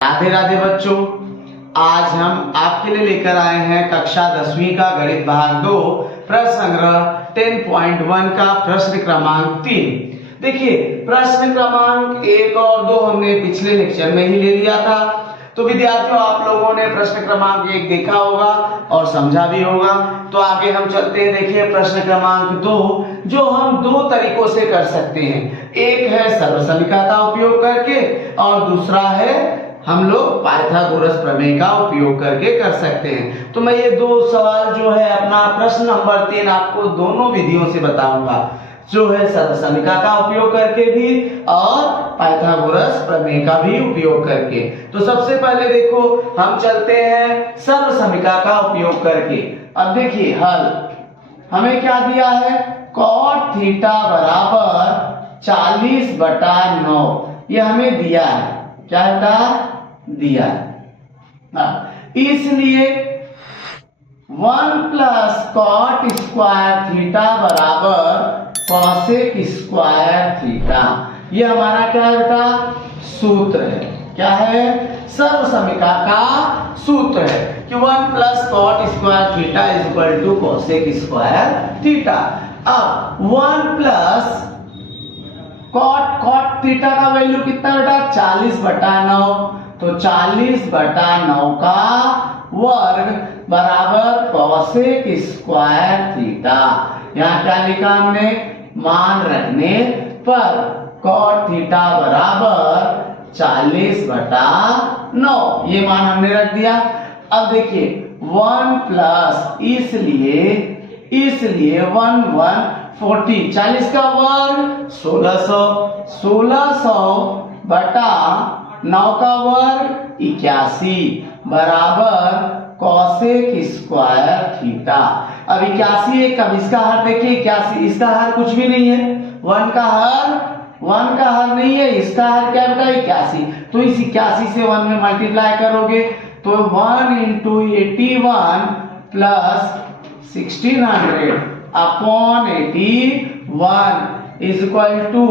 राधे राधे बच्चों, आज हम आपके लिए लेकर आए हैं कक्षा 10वीं का गणित भाग 2 प्रश्न संग्रह 10.1 का प्रश्न क्रमांक 3। देखिए, प्रश्न क्रमांक 1 और 2 हमने पिछले लेक्चर में ही ले लिया था। तो विद्यार्थियों, आप लोगों ने प्रश्न क्रमांक 1 देखा होगा और समझा भी होगा। तो आगे हम चलते हैं। देखिए, प्रश्न क्रमांक 2 जो हम दो तरीकों से कर सकते हैं। एक है सर्वसमीकरण का उपयोग करके और दूसरा है हम लोग पाइथागोरस प्रमेय का उपयोग करके कर सकते हैं। तो मैं ये दो सवाल जो है अपना प्रश्न नंबर 3 आपको दोनों विधियों से बताऊंगा, जो है सर्वसमीकरण का उपयोग करके भी और पाइथागोरस प्रमेय का भी उपयोग करके। तो सबसे पहले देखो, हम चलते हैं सर्वसमीकरण का उपयोग करके। अब देखिए हल हमें क्या दिया है, cot थीटा बराबर 40/9 ये हमें दिया है। क्या दिया है, इसलिए 1 प्लस कॉट स्क्वायर थीटा बराबर कॉसेक स्क्वायर थीटा, ये हमारा क्या बेटा सूत्र है। क्या है, सर्वसमीकरण का सूत्र है कि 1 plus cot square theta is equal to cosec square theta. अब 1 प्लस कॉट थीटा का वैल्यू कितना बेटा 40/9, तो 40/9 का वर्ग बराबर कॉसेक स्क्वायर थीटा। यहाँ क्या लिखा हमने, मान रखने पर कॉट थीटा बराबर 40/9 ये मान हमने रख दिया। अब देखिए 1 प्लस इसलिए 1 40 का वर्ग 1600 बटा 9 का वर्ग 81 बराबर कॉसेक स्क्वायर थीटा। अब 81 है, कब इसका हर देखिए 81, इसका हर कुछ भी नहीं है, 1 का हर नहीं है, इसका हर क्या बेटा 81। तो इस 81 से 1 में मल्टीप्लाई करोगे तो 1 × 81 plus 1600 upon 81 is equal to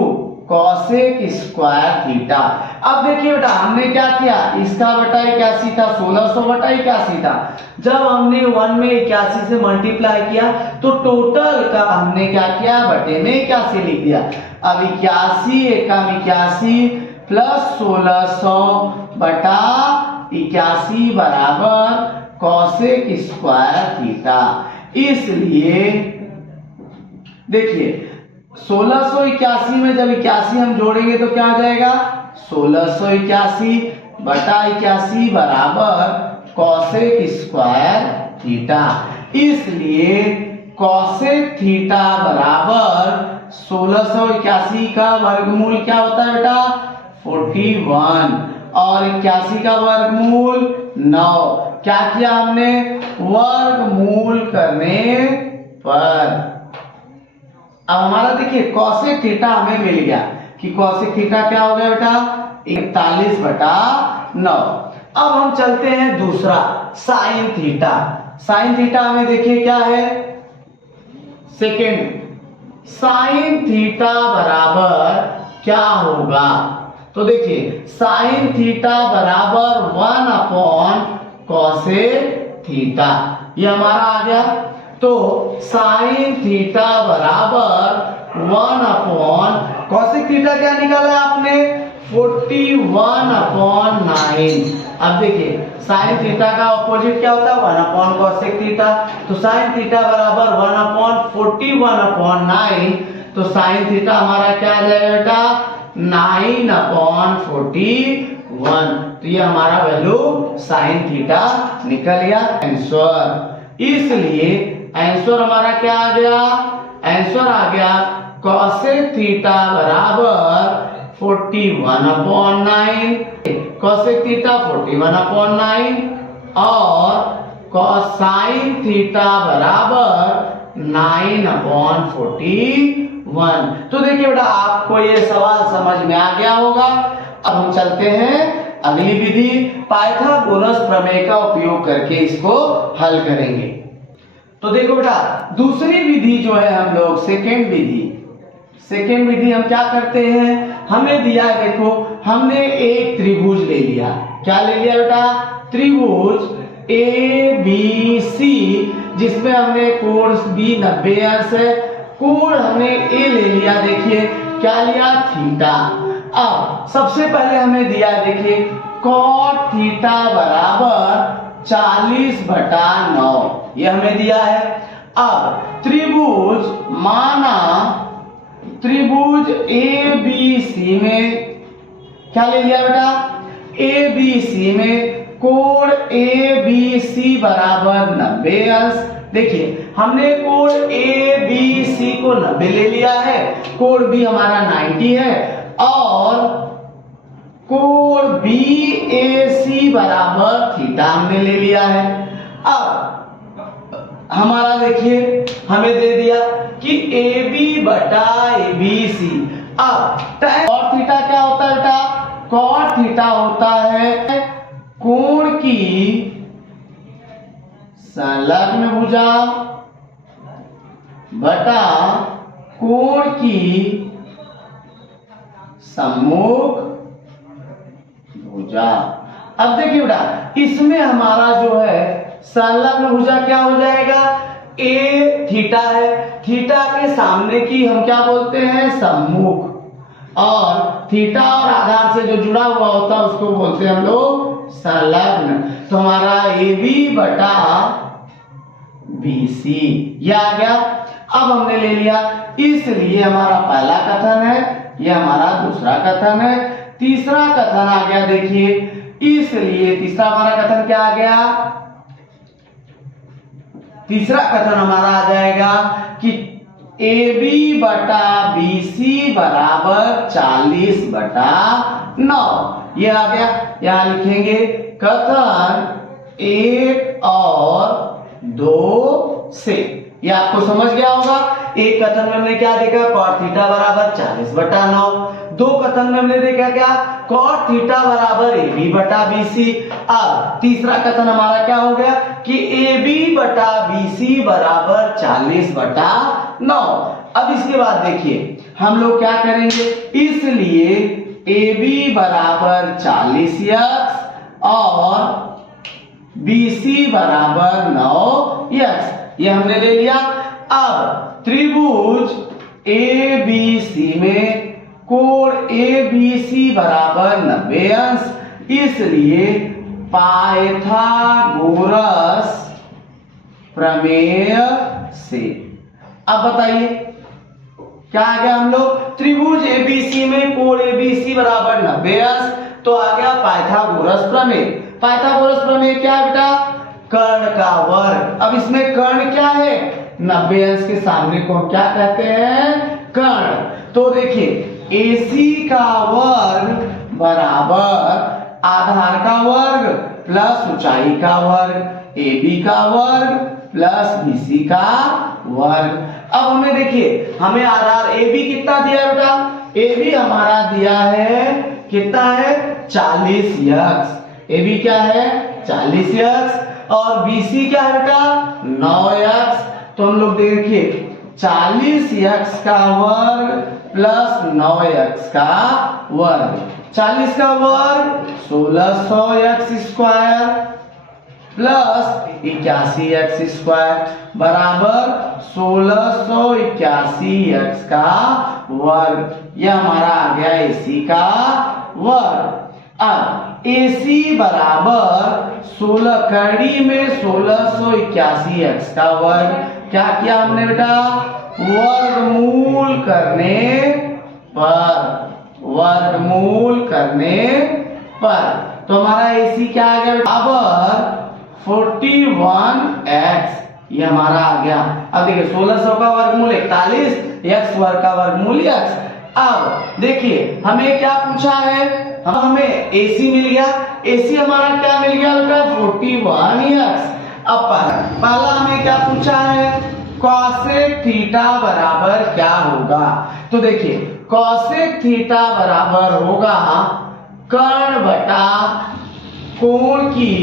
cosec square theta. अब देखिए बेटा हमने क्या किया, इसका बटा 81 था, 1600 बटा 81 था। जब हमने 1 में 81 से मल्टीप्लाई किया तो टोटल का हमने क्या किया, बटे में 81 लिख दिया। अब 81 एकम 81 प्लस 1600 बटा 81 बराबर कॉसेक स्क्वायर थीटा। इसलिए देखिए 1681 में जब 81 हम जोड़ेंगे तो क्या आ जाएगा, 1681 बटा 81 बराबर कॉसेक स्क्वायर थीटा। इसलिए कॉसेक थीटा बराबर 1681 का वर्गमूल क्या होता है बेटा 41 और 81 का वर्गमूल 9। क्या किया हमने, वर्गमूल करने पर अब हमारा देखिए कॉसेक थीटा हमें मिल गया कि कॉसेक थीटा क्या हो गया बेटा 41/9। अब हम चलते हैं दूसरा साइन थीटा। साइन थीटा हमें देखिए क्या है, सेकेंड साइन थीटा बराबर क्या होगा, तो देखिए साइन थीटा बराबर 1 अपॉन कॉसेक थीटा, ये हमारा आ गया। तो साइन थीटा बराबर 1 अपॉन कॉसेक थीटा क्या निकाला आपने 41/9। अब देखिए साइन थीटा का ऑपोजिट क्या होता है 1 अपॉन कॉसेक थीटा, तो साइन थीटा बराबर 1 अपॉन 41/9। तो साइन थीटा हमारा क्या आ जाएगा बेटा 9/41। तो ये हमारा वैल्यू साइन थीटा निकल गया आंसर। इसलिए आंसर हमारा क्या आ गया, आंसर आ गया कॉसेक थीटा बराबर 41/9, कॉसेक थीटा 41/9 और कोसाइन थीटा बराबर 9/41। तो देखिए बेटा आपको ये सवाल समझ में आ गया होगा। अब हम चलते हैं अगली विधि, पाइथागोरस प्रमेय का उपयोग करके इसको हल करेंगे। तो देखो बेटा दूसरी विधि जो है हम लोग सेकेंड विधि हम क्या करते हैं, हमें दिया है देखो हमने एक त्रिभुज ले लिया, क्या ले लिया बेटा, त्रिभुज ए बी सी, जिसमें हमने कोण बी 90 अंश है, कोण हमने ए ले लिया, देखिए क्या लिया, थीटा। अब सबसे पहले हमें दिया, देखिए कॉट थीटा बराबर 40/9, ये हमें दिया है। अब त्रिभुज माना, त्रिभुज ए बी सी में क्या ले लिया बेटा, ए बी सी में कोण ए बी सी बराबर 90 अंश। देखिए हमने कोण ए बी सी को 90 ले लिया है, कोण बी हमारा 90 है, और कोण बी ए सी बराबर थीटा हमने ले लिया है। अब हमारा देखिए हमें दे दिया कि ए बी बटा ए बी सी। अब कॉट थीटा क्या होता है बेटा, कॉट थीटा होता है कोण की संलग्न भुजा बटा कोण की सम्मुख भुजा। अब देखिए बेटा, इसमें हमारा जो है संलग्न भुजा क्या हो जाएगा, ए थीटा है, थीटा के सामने की हम क्या बोलते हैं, सम्मुख, और थीटा और आधार से जो जुड़ा हुआ होता है उसको बोलते हैं हम लोग संलग्न। तो हमारा ए बी बटा बी सी ये आ गया। अब हमने ले लिया, इसलिए हमारा पहला कथन है, ये हमारा दूसरा कथन है, तीसरा कथन आ गया, देखिए इसलिए तीसरा हमारा कथन क्या आ गया, तीसरा कथन हमारा आ जाएगा कि ए बी बटा बी सी बराबर 40/9, ये आ गया। यहां लिखेंगे कथन 1 और 2 से, ये आपको समझ गया होगा। एक कथन में हमने क्या देखा, कॉट थीटा बराबर 40/9, दो कथन में हमने देखा क्या, कॉट थीटा बराबर ए बी बटा बी सी। अब तीसरा कथन हमारा क्या हो गया कि ए बी बटा बी सी बराबर 40/9। अब इसके बाद देखिए हम लोग क्या करेंगे, इसलिए ए बी बराबर 40x और बी सी बराबर 9x, ये हमने ले लिया। अब त्रिभुज ए बी सी में कोण ए बी सी बराबर 90 अंश, इसलिए पाइथागोरस प्रमेय से। अब बताइए क्या आ गया, हम लोग त्रिभुज एबीसी में कोण एबीसी बराबर 90 अंश, तो आ गया पाइथागोरस प्रमेय। पाइथागोरस प्रमेय क्या है बेटा, कर्ण का वर्ग। अब इसमें कर्ण क्या है, 90 अंश के सामने को क्या कहते हैं, कर्ण। तो देखिए AC का वर्ग बराबर आधार का वर्ग प्लस ऊंचाई का वर्ग, AB का वर्ग प्लस BC का वर्ग। अब हमें देखिए हमें आधार AB कितना दिया है बेटा, AB हमारा दिया है कितना है 40x, AB क्या है 40x और BC क्या है बेटा 9x। तो हम लोग देखिए 40x का वर्ग प्लस 9x का वर्ग, 40 का वर्ग 1600x square plus 81x square बराबर 1681x का वर्ग। यह हमारा आ गया AC का वर्ग। अब AC बराबर 16 कड़ी में 1681x का वर्ग क्या किया हमने बेटा, वर्गमूल करने पर, वर्गमूल करने पर। तो हमारा AC क्या आ गया बराबर 41x, ये हमारा आ गया। अब देखिए 1600 का वर्गमूल 41, x वर्ग का वर्गमूल x। अब देखिए हमें क्या पूछा है, हमें AC मिल गया, AC हमारा क्या मिल गया बेटा 41x। अब पहला हमें क्या पूछा है, कॉसेक थीटा बराबर क्या होगा। तो देखिए कॉसेक थीटा बराबर होगा कर्ण बटा कोण की,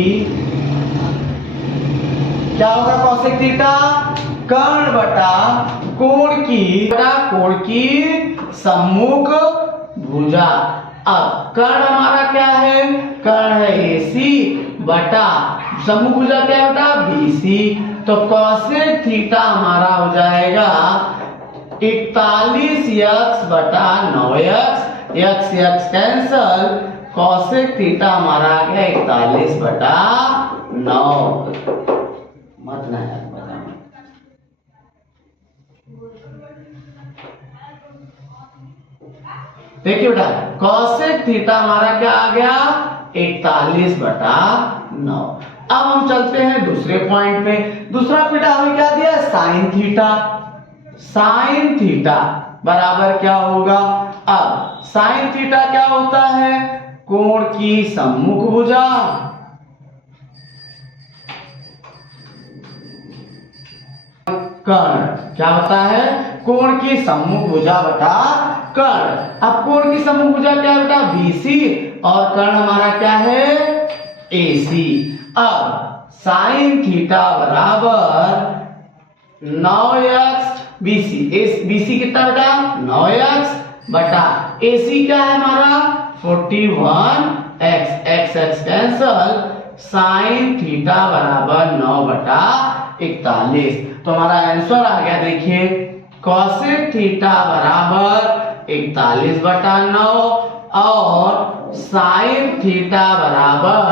क्या होगा कॉसेक थीटा, कर्ण बटा कोण की सम्मुख भुजा। अब कर्ण हमारा क्या है, कर्ण है AC बटा समभुजा क्या है बेटा BC, तो कोसेक थीटा हमारा हो जाएगा 41x बटा 9x, x cancel, cosec theta हमारा आ गया 41 बटा 9। मत ना यार बता, देखिए बेटा कोसेक थीटा हमारा क्या आ गया 41 बटा 9। अब हम चलते हैं दूसरे पॉइंट पे। दूसरा बेटा हमें क्या दिया है साइन थीटा, साइन थीटा बराबर क्या होगा, अब साइन थीटा क्या होता है, कोण की सम्मुख भुजा कर्ण, क्या होता है कोण की सम्मुख भुजा बटा कर्ण। अब कोण की सम्मुख भुजा क्या है बेटा BC और कर्ण हमारा क्या है AC। अब साइन थीटा बराबर 9x BC कितना बेटा 9x बटा AC क्या है हमारा 41x कैंसल, साइन थीटा बराबर 9 बटा 41। तो हमारा आंसर आ गया देखिए कोसेक थीटा बराबर 41 बटा 9 और साइन थीटा बराबर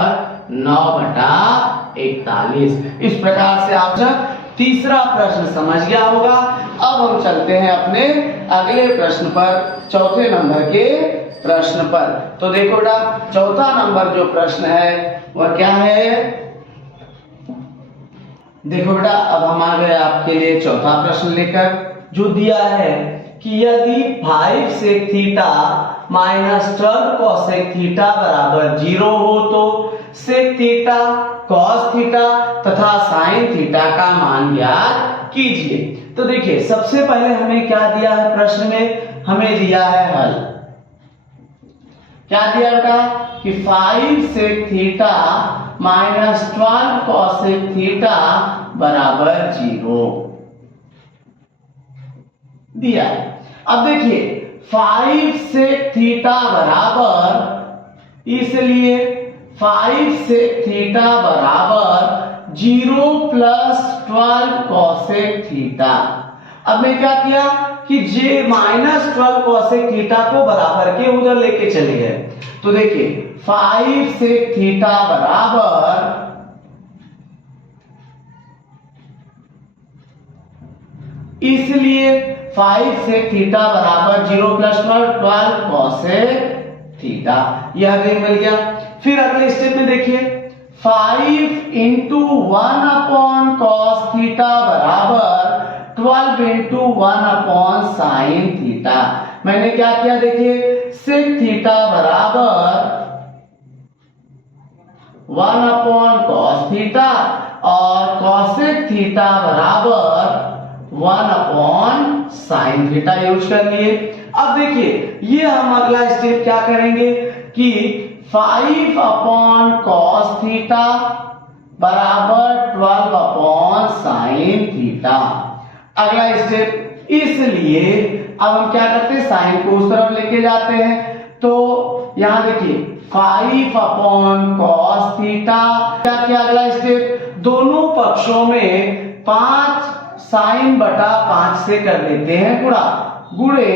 9 बटा 41। इस प्रकार से आप तीसरा प्रश्न समझ गया होगा। अब हम चलते हैं अपने अगले प्रश्न पर, चौथे नंबर के प्रश्न पर। तो देखो बेटा चौथा नंबर जो प्रश्न है वह क्या है, देखो बेटा अब हम आ गए आपके लिए चौथा प्रश्न लेकर, जो दिया है कि यदि 5 sec theta minus 12 cosec theta बराबर 0 हो तो सेक थीटा कॉस थीटा तथा साइन थीटा का मान ज्ञात कीजिए। तो देखिए सबसे पहले हमें क्या दिया है प्रश्न में, हमें दिया है हल, क्या दिया बेटा कि 5 sec theta minus 12 cosec theta बराबर 0 दिया। अब देखिए 5 सेक थीटा बराबर, इसलिए 5 सेक थीटा बराबर 0 प्लस 12 कोसेक थीटा। अब मैं क्या किया कि जे माइनस 12 कोसेक थीटा को बराबर के उधर लेके चले गए। तो देखिए 5 सेक थीटा बराबर, इसलिए 5 सेक थीटा बराबर 0 प्लस 12 कोसेक थीटा, यह भी मिल गया। फिर अगले स्टेप में देखिए 5 इंटू 1 अपॉन कॉस थीटा बराबर 12 इंटू 1 अपॉन साइन थीटा। मैंने क्या किया देखिए सेक थीटा बराबर 1 अपॉन कॉस थीटा और कॉसेक थीटा बराबर 1 अपॉन साइन थीटा यूज कर लिए। अब देखिए ये हम अगला स्टेप क्या करेंगे कि 5 अपॉन कॉस थीटा बराबर 12 अपॉन साइन थीटा, अगला स्टेप। इसलिए अब हम क्या करते हैं साइन को उस तरफ लेके जाते हैं। तो यहां देखिए 5 अपॉन कॉस थीटा, क्या किया अगला स्टेप, दोनों पक्षों में 5 साइन बटा 5 से कर देते हैं गुणा, गुणे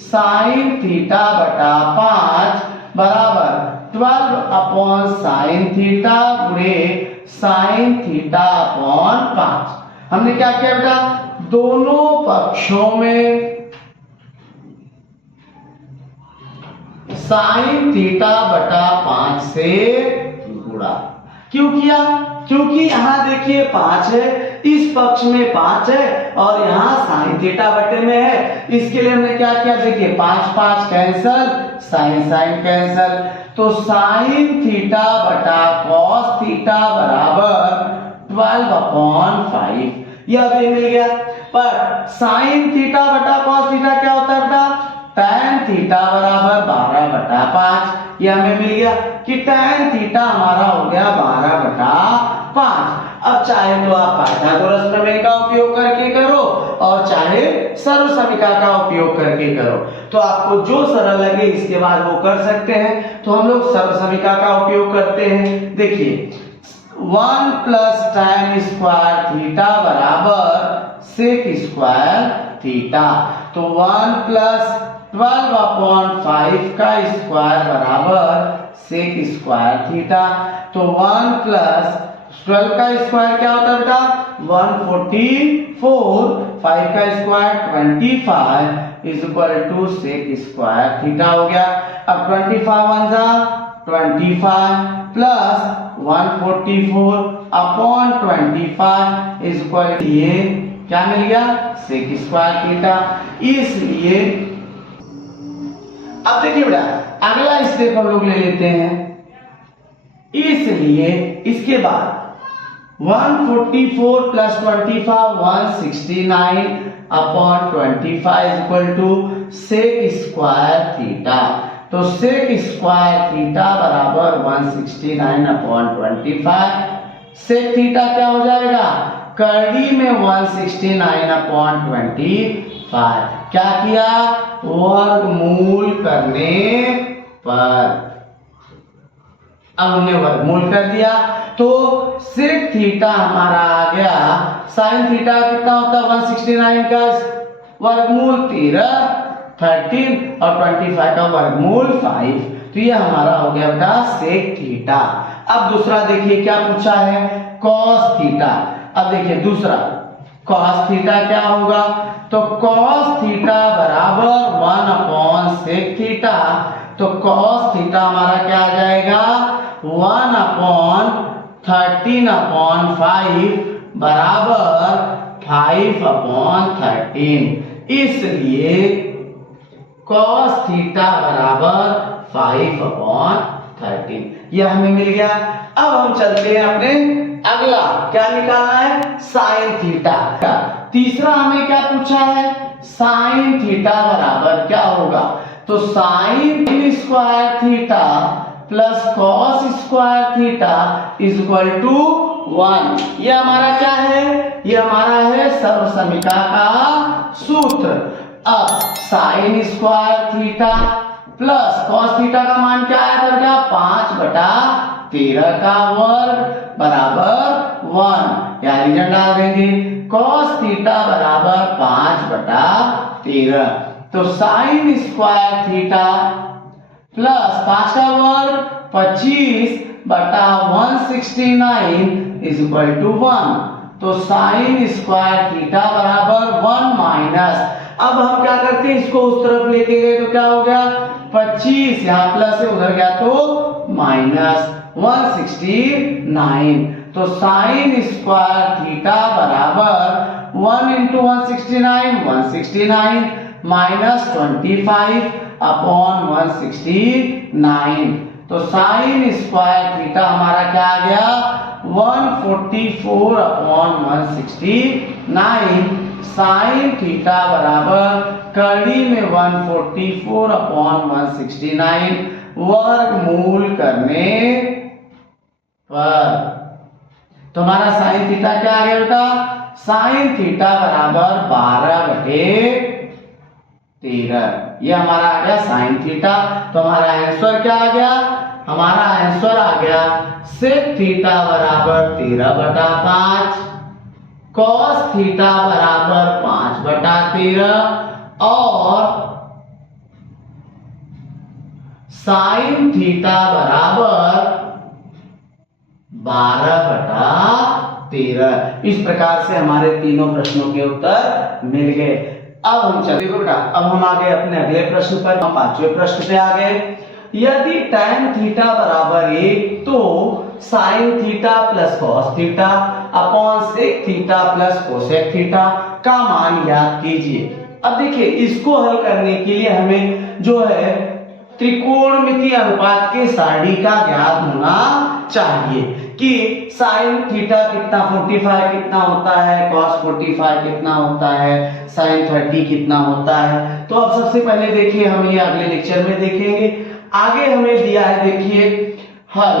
साइन थीटा बटा 5 बराबर 12 अपॉन साइन थीटा गुणे साइन थीटा अपॉन 5। हमने क्या किया बेटा दोनों पक्षों में साइन थीटा बटा 5 से गुणा। क्यों किया, क्योंकि यहां देखिए 5 है, इस पक्ष में 5 है और यहां साइन थीटा बटे में है, इसके लिए हमने क्या किया देखिए 5 5 कैंसल, साइन साइन कैंसल, तो साइन थीटा बटा कॉस थीटा बराबर 12 अपॉन 5, यह भी मिल गया। पर साइन थीटा बटा कॉस थीटा क्या होता है बेटा, tan थीटा बराबर 12 बटा 5, यह हमें मिल गया कि tan थीटा हमारा हो गया 12 बटा 5। अब चाहे तो आप पाइथागोरस प्रमेय का उपयोग करके करो और चाहे सर्वसमिका का उपयोग करके करो। तो आपको जो सरल लगे इसके बाद वो कर सकते हैं। तो हम लोग सर्वसमिका का उपयोग करते हैं। देखिए 1 प्लस tan स्क्वायर थीटा बराबर सेक स्क्वायर थीटा। तो 1 प्लस 12/5 का स्क्वायर बराबर सेक स्क्वायर थीटा। तो 1 प्लस 12 का स्क्वायर क्या होता है बेटा 144, 5 का square 25 is equal to sec square theta हो गया। अब 25 1 जा 25 plus 144 upon 25 is equal to ये क्या मिल गया सेक स्क्वायर थीटा। इसलिए अब देखिए बेटा अगला स्टेप हम लोग ले लेते हैं। इसलिए इसके बाद 144 plus 25 169 upon 25 is equal to sec square theta. तो सेक स्क्वायर थीटा बराबर 169 अपॉन 25। सेक थीटा क्या हो जाएगा कड़ी में 169 अपॉन 25। क्या किया वर्गमूल करने पर अब हमने वर्गमूल कर दिया तो सेक थीटा हमारा आ गया साइन थीटा कितना होता है 169 का वर्गमूल 13 और 25 का वर्गमूल 5। तो ये हमारा हो गया बेटा सेक थीटा। अब दूसरा देखिए क्या पूछा है कॉस थीटा। अब देखिए दूसरा कॉस थीटा क्या होगा तो कॉस थीटा बराबर 1 अपॉन सेक थीटा। तो कॉस थीटा हमारा क्या आ जाएगा 1 अपॉन 13 अपॉन 5 बराबर 5 अपॉन 13। इसलिए कॉस थीटा बराबर 5 अपॉन 13 यह हमें मिल गया। अब हम चलते हैं अपने अगला क्या निकालना है साइन थीटा का। तीसरा हमें क्या पूछा है साइन थीटा बराबर क्या होगा तो sine square theta plus cos square theta is equal to 1। ये हमारा क्या है ये हमारा है सर्वसमिका का सूत्र। अब sign square theta plus cos theta का मान क्या आया था बेटा 5/13 का वर्ग बराबर 1 या रीजन डाल देंगे कॉस थीटा बराबर 5/13। तो साइन स्क्वायर थीटा प्लस 5 का वर्ग 25/169 इज इक्वल टू 1। तो साइन स्क्वायर थीटा बराबर 1 माइनस अब हम क्या करते हैं इसको उस तरफ लेके गए तो क्या हो गया 25 यहाँ प्लस है उधर गया तो माइनस 169। तो साइन स्क्वायर थीटा बराबर 1 इंटू 169 माइनस 25 अपॉन 169। तो साइन स्क्वायर थीटा हमारा क्या आ गया 144 अपॉन 169। साइन थीटा बराबर कड़ी में 144 अपॉन 169 वर्गमूल करने पर। तो हमारा साइन थीटा क्या आ गया बेटा साइन थीटा बराबर 12/13 ये हमारा आ गया साइन थीटा। तो हमारा आंसर क्या आ गया हमारा आंसर आ गया सेक थीटा बराबर 13/5 कॉस थीटा बराबर 5/13 और साइन थीटा बराबर 12/13। इस प्रकार से हमारे तीनों प्रश्नों के उत्तर मिल गए। अब हम चले बेटा अब हम आ गए अपने अगले प्रश्न पर। हम पांचवें प्रश्न पे आ गए। यदि tan थीटा बराबर 1 तो sine theta plus cos theta upon sec theta plus cosec theta का मान ज्ञात कीजिए। अब देखिए इसको हल करने के लिए हमें जो है त्रिकोणमितीय अनुपात के सारणी का ज्ञात होना चाहिए कि साइन थीटा कितना 45 कितना होता है कॉस 45 कितना होता है साइन 30 कितना होता है। तो अब सबसे पहले देखिए हम ये अगले लेक्चर में देखेंगे। आगे हमें दिया है देखिए हल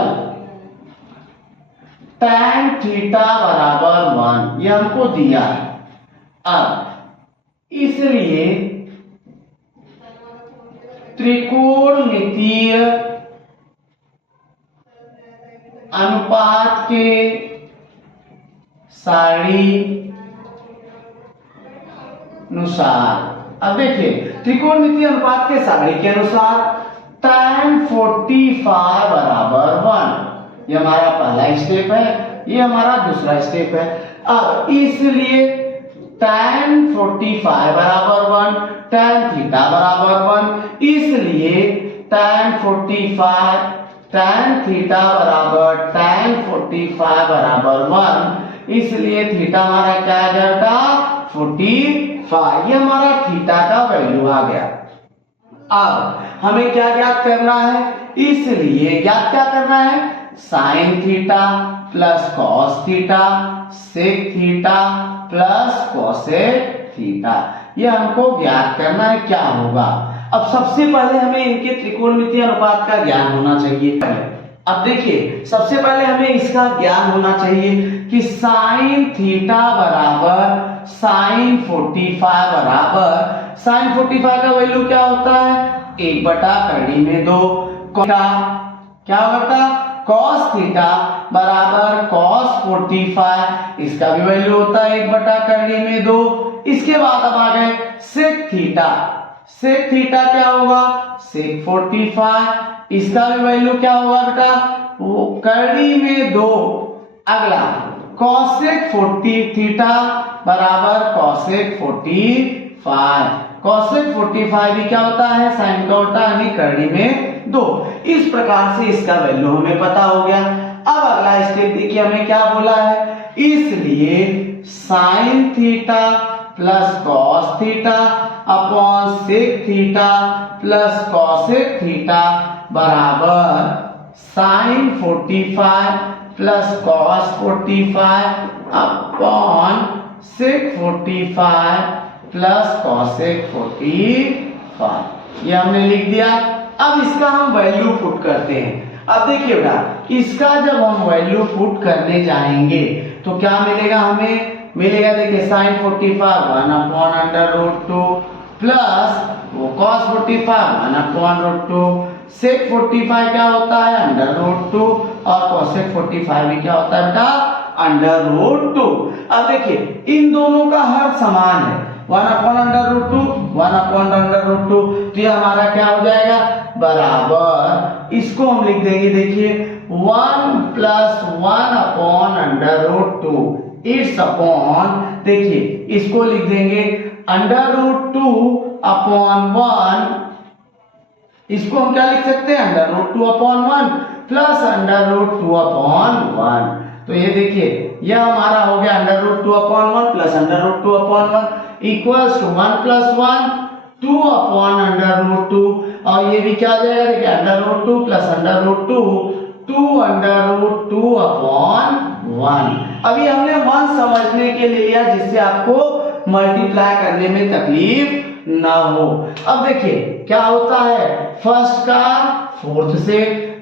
tan थीटा बराबर 1 ये हमको दिया है। अब इसलिए त्रिकोणमितीय अनुपात के सारणी अनुसार, अब देखिए त्रिकोणमितीय अनुपात के सारणी के अनुसार tan 45 बराबर 1, ये हमारा पहला स्टेप है, ये हमारा दूसरा स्टेप है। अब इसलिए tan 45 बराबर 1, tan थीटा बराबर 1, इसलिए tan 45 tan थीटा बराबर tan 45 बराबर 1, इसलिए थीटा हमारा क्या आ जाएगा 45, ये हमारा थीटा का वैल्यू आ गया। अब हमें क्या ज्ञात करना है, इसलिए ज्ञात क्या करना है, sine theta plus cos theta sec theta plus cosec theta, ये हमको ज्ञात करना है क्या होगा। अब सबसे पहले हमें इनके त्रिकोणमितीय अनुपात का ज्ञान होना चाहिए। अब देखिए सबसे पहले हमें इसका ज्ञान होना चाहिए कि साइन थीटा बराबर साइन 45 बराबर साइन 45 का वैल्यू क्या होता है 1/2 क्या होता कॉस थीटा बराबर कॉस 45, इसका भी वैल्यू होता है 1/2। इसके बाद अब आ गए सेक थीटा, सेक थीटा क्या होगा सेक 45, इसका भी वैल्यू क्या होगा बेटा वो कड़ी में 2। अगला कॉसेक 40 थीटा बराबर कॉसेक 45, कॉसेक 45 भी क्या होता है साइन का उल्टा यानी कड़ी में 2। इस प्रकार से इसका वैल्यू हमें पता हो गया। अब अगला स्टेप देखिए हमें क्या बोला है, इसलिए sine theta plus cos theta upon sec theta plus cosec theta बराबर sine 45 plus cos 45 upon sec 45 plus cosec 45, ये हमने लिख दिया। अब इसका हम वैल्यू पुट करते हैं। अब देखिए बेटा इसका जब हम वैल्यू पुट करने जाएंगे तो क्या मिलेगा हमें, मिलेगा देखिए साइन 45 1/√2 प्लस वो कॉस 45 1/√2, सेक 45 क्या होता है √2 और कॉसेक 45 भी क्या होता है बेटा √2। अब देखिए इन दोनों का हर समान है 1/√2 1/√2, तो ये हमारा क्या हो जाएगा बराबर, इसको हम लिख देंगे देखिए 1 + 1/√2 इट्स अपॉन, देखिए इसको लिख देंगे √2/1, इसको हम क्या लिख सकते हैं √2/1 प्लस √2/1, तो ये देखिए यह हमारा हो गया √2/1 प्लस √2/1 इक्वल्स टू 1 + 1 2/√2, और ये भी क्या आ जाएगा देखिए √2 प्लस √2 2/√2/1। अभी हमने 1 समझने के लिए लिया जिससे आपको मल्टीप्लाई करने में तकलीफ ना हो। अब देखिए क्या होता है फर्स्ट का फोर्थ से,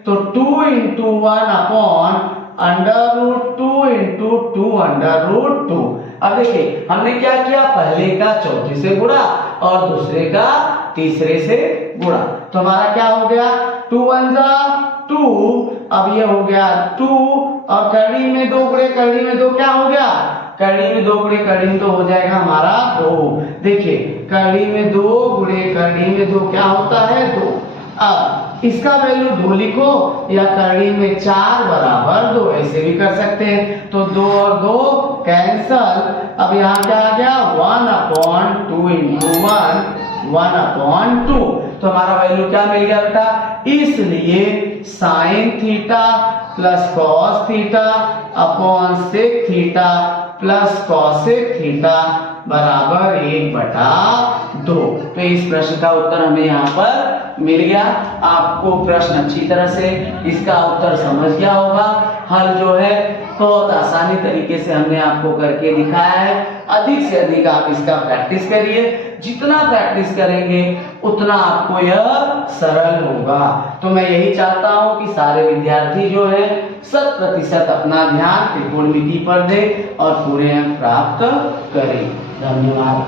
तो 2 × 1/√2 × 2/√2। अब देखिए हमने क्या किया, पहले का चौथे से गुणा और दूसरे का तीसरे से गुणा, तो हमारा क्या हो गया 2 × 1 = 2, अब ये हो गया 2 और कड़ी में 2 गुणे कड़ी में 2 क्या हो गया, कड़ी में 2 गुणे कड़ी में 2 हो जाएगा हमारा 2। देखिए कड़ी में 2 गुणे कड़ी में 2 क्या होता है 2। अब इसका वैल्यू 2 लिखो या कड़ी में 4 बराबर 2 ऐसे भी कर सकते हैं, तो 2 और 2 कैंसल। अब यहाँ क्या आ गया 1/2 × 1/2, तो हमारा वैल्यू क्या मिल गया बेटा, इसलिए sine theta plus cos theta upon sec theta plus cosec theta बराबर 1/2। तो इस प्रश्न का उत्तर हमें यहाँ पर मिल गया। आपको प्रश्न अच्छी तरह से इसका उत्तर समझ गया होगा। हल जो है बहुत आसानी तरीके से हमने आपको करके दिखाया है। अधिक से अधिक आप इसका प्रैक्टिस करिए, जितना प्रैक्टिस करेंगे उतना आपको यह सरल होगा। तो मैं यही चाहता हूं कि सारे विद्यार्थी जो है 100% अपना ध्यान त्रिकोणमिति पर दें और पूरे अंक प्राप्त करें। धन्यवाद।